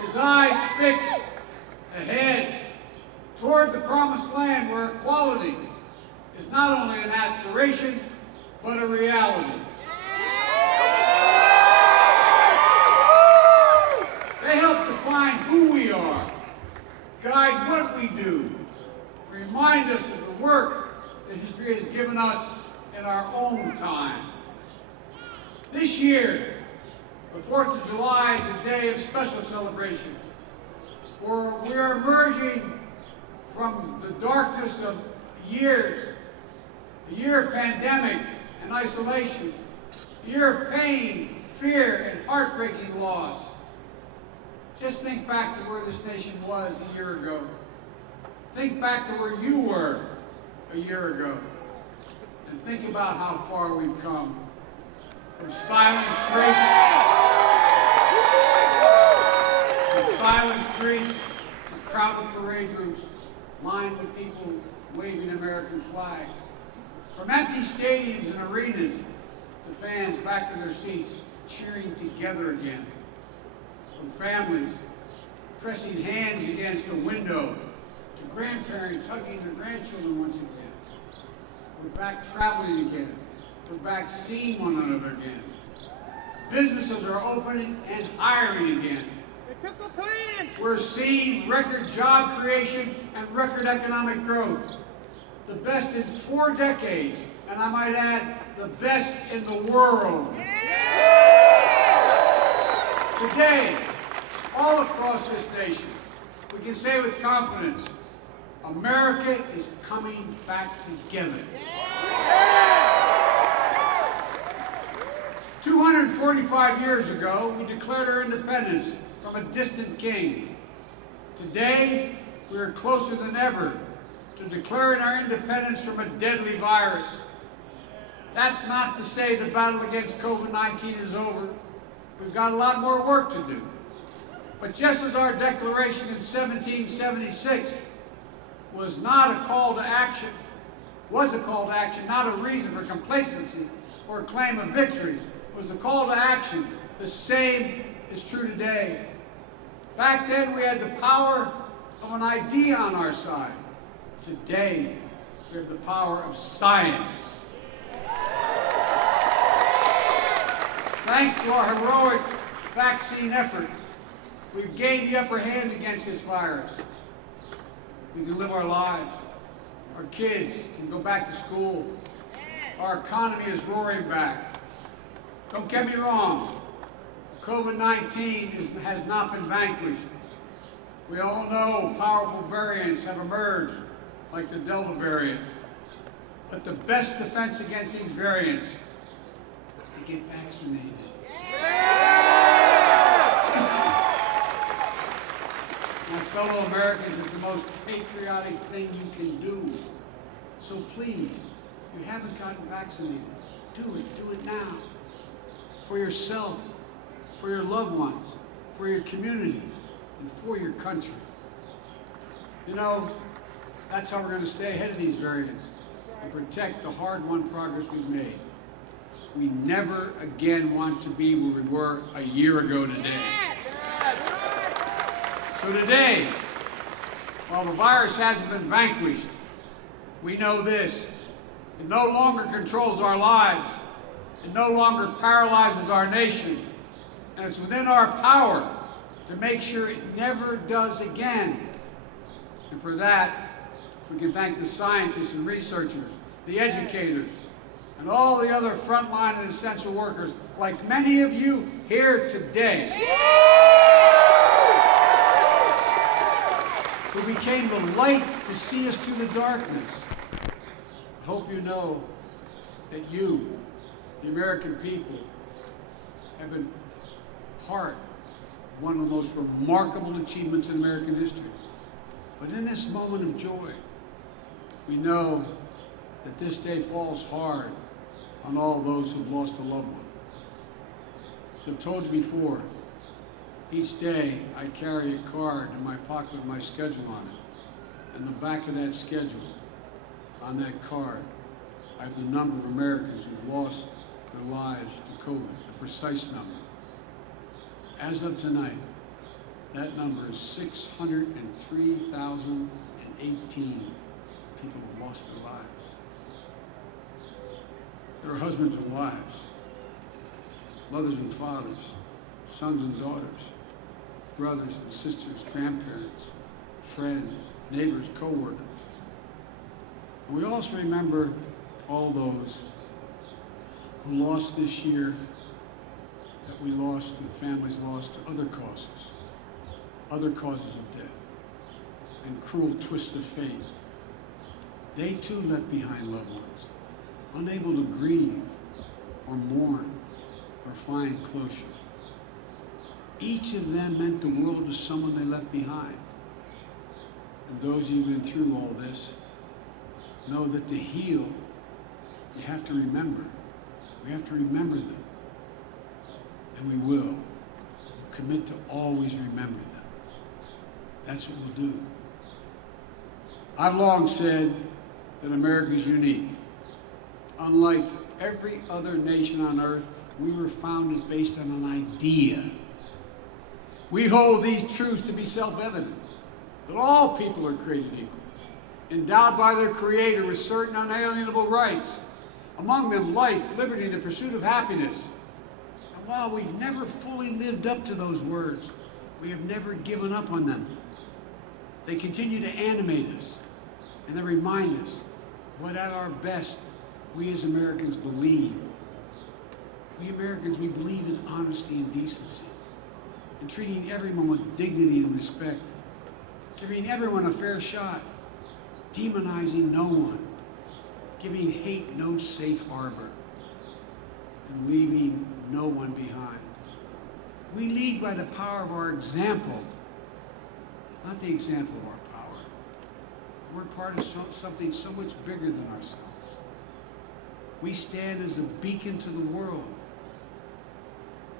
his eyes fixed ahead toward the promised land where equality is not only an aspiration, but a reality. They help define who we are, guide what we do, remind us of the work that history has given us in our own time. This year, the 4th of July is a day of special celebration, for we are emerging from the darkness of years, a year of pandemic and isolation, a year of pain, fear, and heartbreaking loss. Just think back to where this nation was a year ago. Think back to where you were a year ago. And think about how far we've come. From silent streets to crowded parade routes lined with people waving American flags. From empty stadiums and arenas to fans back in their seats cheering together again. From families pressing hands against a window to grandparents hugging their grandchildren once again. We're back traveling again. We're back seeing one another again. Businesses are opening and hiring again. It took a plan. We're seeing record job creation and record economic growth. The best in 4 decades, and I might add, the best in the world. Today, all across this nation, we can say with confidence, America is coming back together. 245 years ago, we declared our independence from a distant king. Today, we are closer than ever to declaring our independence from a deadly virus. That's not to say the battle against COVID-19 is over. We've got a lot more work to do. But just as our declaration in 1776 was not a call to action, not a reason for complacency or a claim of victory, was a call to action, the same is true today. Back then, we had the power of an idea on our side. Today, we have the power of science. Thanks to our heroic vaccine effort, we've gained the upper hand against this virus. We can live our lives. Our kids can go back to school. Our economy is roaring back. Don't get me wrong, COVID-19 has not been vanquished. We all know powerful variants have emerged, like the Delta variant. But the best defense against these variants is to get vaccinated. My fellow Americans, it's the most patriotic thing you can do. So please, if you haven't gotten vaccinated, do it now. For yourself, for your loved ones, for your community, and for your country. You know, that's how we're going to stay ahead of these variants and protect the hard-won progress we've made. We never again want to be where we were a year ago today. So today, while the virus hasn't been vanquished, we know this: it no longer controls our lives. It no longer paralyzes our nation. And it's within our power to make sure it never does again. And for that, we can thank the scientists and researchers, the educators, and all the other frontline and essential workers, like many of you here today, who became the light to see us through the darkness. I hope you know that you, the American people, have been part of one of the most remarkable achievements in American history. But in this moment of joy, we know that this day falls hard on all those who've lost a loved one. As I've told you before, each day I carry a card in my pocket with my schedule on it. And the back of that schedule, on that card, I have the number of Americans who've lost their lives to COVID, the precise number. As of tonight, That number is 603,018 people have lost their lives. There are husbands and wives, mothers and fathers, sons and daughters, brothers and sisters, grandparents, friends, neighbors, co-workers. And we also remember all those who lost this year, that we lost, and families lost to other causes of death, and cruel twists of fate. They too left behind loved ones, unable to grieve or mourn or find closure. Each of them meant the world to someone they left behind. And those of you who've been through all this know that to heal, you have to remember. We have to remember them. And we will. We'll commit to always remember them. That's what we'll do. I've long said that America is unique. Unlike every other nation on earth, we were founded based on an idea. We hold these truths to be self-evident, that all people are created equal, endowed by their Creator with certain unalienable rights, among them life, liberty, and the pursuit of happiness. And while we've never fully lived up to those words, we have never given up on them. They continue to animate us, and they remind us what at our best we as Americans believe. We Americans, we believe in honesty and decency, in treating everyone with dignity and respect, giving everyone a fair shot, demonizing no one, giving hate no safe harbor, and leaving no one behind. We lead by the power of our example, not the example of our power. We're part of something so much bigger than ourselves. We stand as a beacon to the world.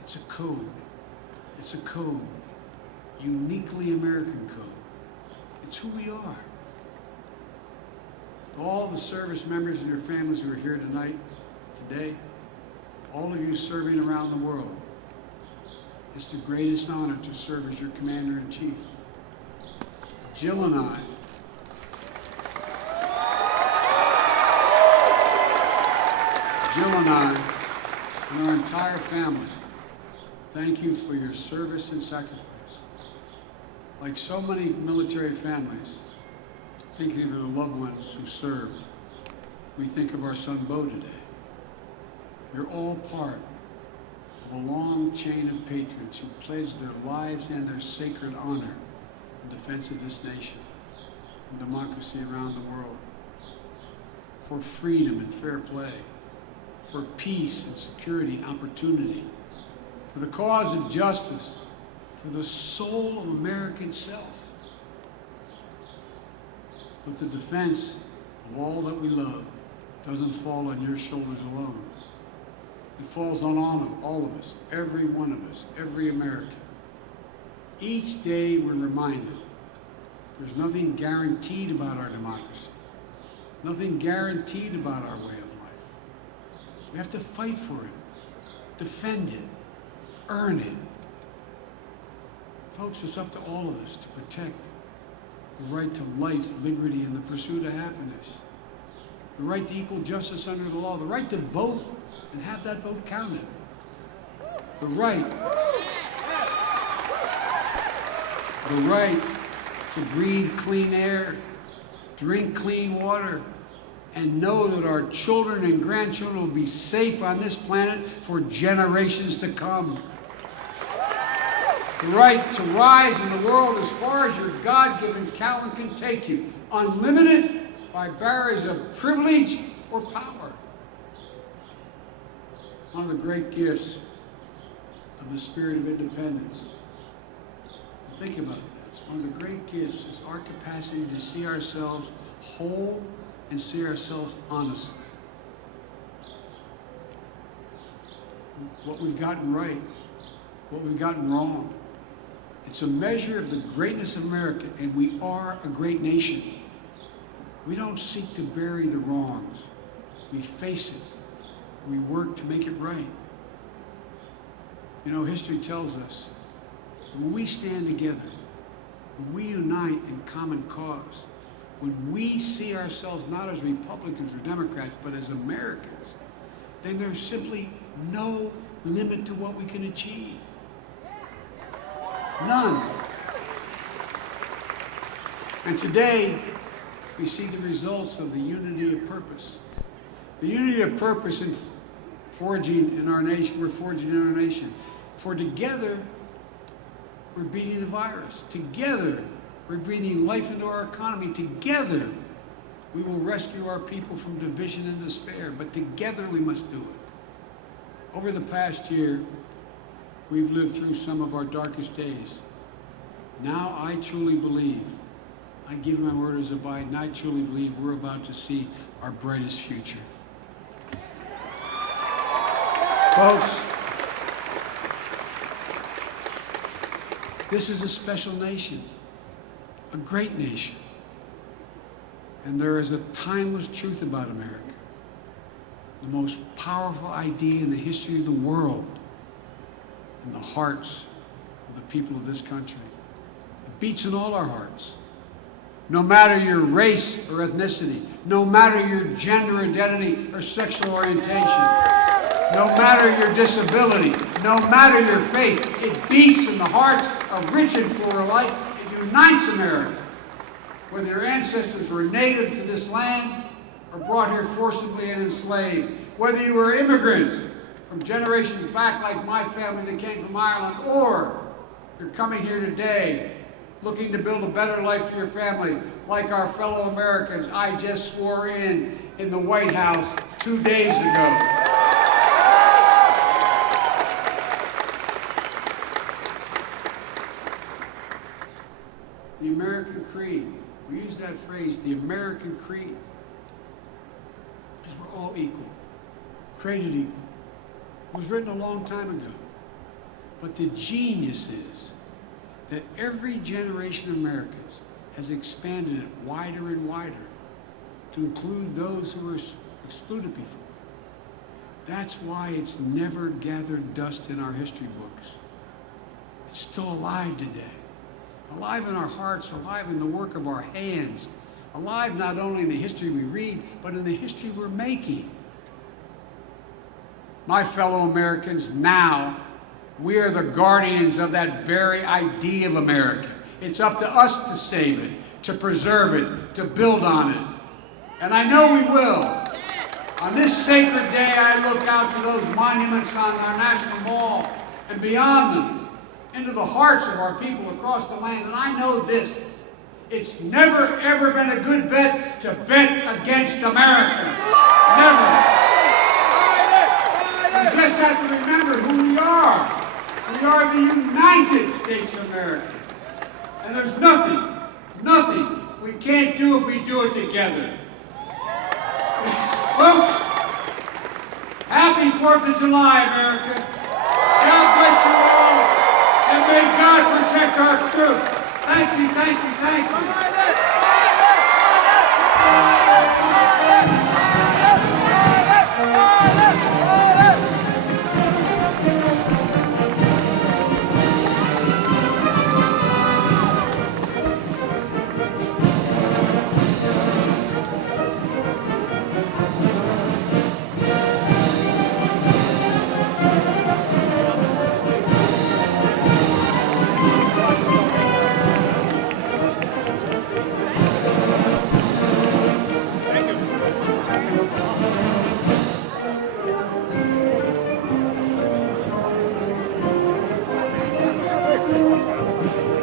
It's a code. It's a code, uniquely American code. It's who we are. To all the service members and your families who are here tonight, today, all of you serving around the world, it's the greatest honor to serve as your Commander-in-Chief. Jill and I, and our entire family, thank you for your service and sacrifice. Like so many military families, thinking of the loved ones who served, we think of our son Bo today. You're all part of a long chain of patriots who pledged their lives and their sacred honor in defense of this nation and democracy around the world, for freedom and fair play, for peace and security and opportunity, for the cause of justice, for the soul of America itself. But the defense of all that we love doesn't fall on your shoulders alone. It falls on all of us, every one of us, every American. Each day we're reminded there's nothing guaranteed about our democracy, nothing guaranteed about our way of life. We have to fight for it, defend it, earn it. Folks, it's up to all of us to protect the right to life, liberty, and the pursuit of happiness, the right to equal justice under the law, the right to vote and have that vote counted, the right to breathe clean air, drink clean water, and know that our children and grandchildren will be safe on this planet for generations to come. The right to rise in the world as far as your God-given talent can take you, unlimited by barriers of privilege or power. One of the great gifts of the spirit of independence, and think about this, one of the great gifts is our capacity to see ourselves whole and see ourselves honestly. What we've gotten right, what we've gotten wrong. It's a measure of the greatness of America, and we are a great nation. We don't seek to bury the wrongs. We face it. We work to make it right. You know, history tells us When we stand together, when we unite in common cause, when we see ourselves not as Republicans or Democrats, but as Americans, then there's simply no limit to what we can achieve. None. And today, we see the results of the unity of purpose. The unity of purpose in forging in our nation, we're forging in our nation. For together, we're beating the virus. Together, we're breathing life into our economy. Together, we will rescue our people from division and despair. But together, we must do it. Over the past year, we've lived through some of our darkest days. Now, I truly believe, I give my word as a Biden, I truly believe we're about to see our brightest future. Folks, this is a special nation, a great nation. And there is a timeless truth about America. The most powerful idea in the history of the world, in the hearts of the people of this country. It beats in all our hearts. No matter your race or ethnicity, no matter your gender identity or sexual orientation, no matter your disability, no matter your faith, it beats in the hearts of rich and poor alike. It unites America. Whether your ancestors were native to this land or brought here forcibly and enslaved, whether you were immigrants from generations back like my family that came from Ireland, or you're coming here today looking to build a better life for your family like our fellow Americans I just swore in the White House 2 days ago. The American creed, we use that phrase, the American creed, is we're all equal, created equal. It was written a long time ago. But the genius is that every generation of Americans has expanded it wider and wider to include those who were excluded before. That's why it's never gathered dust in our history books. It's still alive today. Alive in our hearts, alive in the work of our hands, alive not only in the history we read, but in the history we're making. My fellow Americans, now, we are the guardians of that very idea of America. It's up to us to save it, to preserve it, to build on it. And I know we will. On this sacred day, I look out to those monuments on our National Mall and beyond them, into the hearts of our people across the land. And I know this, it's never ever been a good bet to bet against America. Never. We just have to remember who we are. We are the United States of America. And there's nothing we can't do if we do it together. Folks, happy 4th of July, America. God bless you all. And may God protect our troops. Thank you, thank you, thank you.